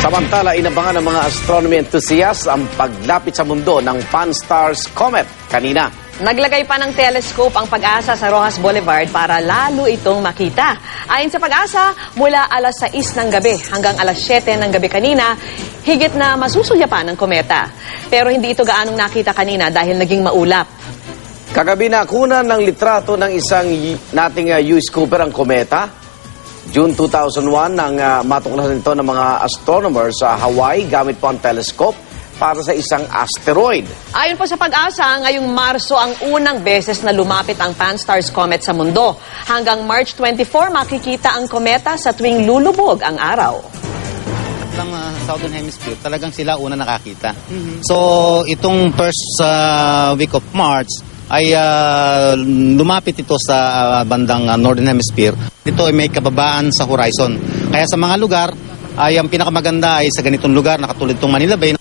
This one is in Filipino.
Samantala, inabangan ng mga astronomy enthusiasts ang paglapit sa mundo ng Pan-STARRS comet kanina. Naglagay pa ng telescope ang Pag-asa sa Rojas Boulevard para lalo itong makita. Ayon sa Pag-asa, mula alas 6 ng gabi hanggang alas 7 ng gabi kanina, higit na masusulyapan ng kometa. Pero hindi ito gaanong nakita kanina dahil naging maulap. Kagabi nakunan ng litrato ng isang nating US Cooper ang kometa. June 2001 nang matuklasan ito ng mga astronomers sa Hawaii gamit po ang telescope para sa isang asteroid. Ayon po sa Pag-asa, ngayong Marso ang unang beses na lumapit ang Pan-STARRS comet sa mundo. Hanggang March 24, makikita ang kometa sa tuwing lulubog ang araw. Ng Southern Hemisphere, talagang sila una nakakita. So, itong first week of March ay lumapit ito sa bandang Northern Hemisphere. Ito ay may kababaan sa horizon. Kaya sa mga lugar, ay ang pinakamaganda ay sa ganitong lugar, nakatulad itong Manila Bay.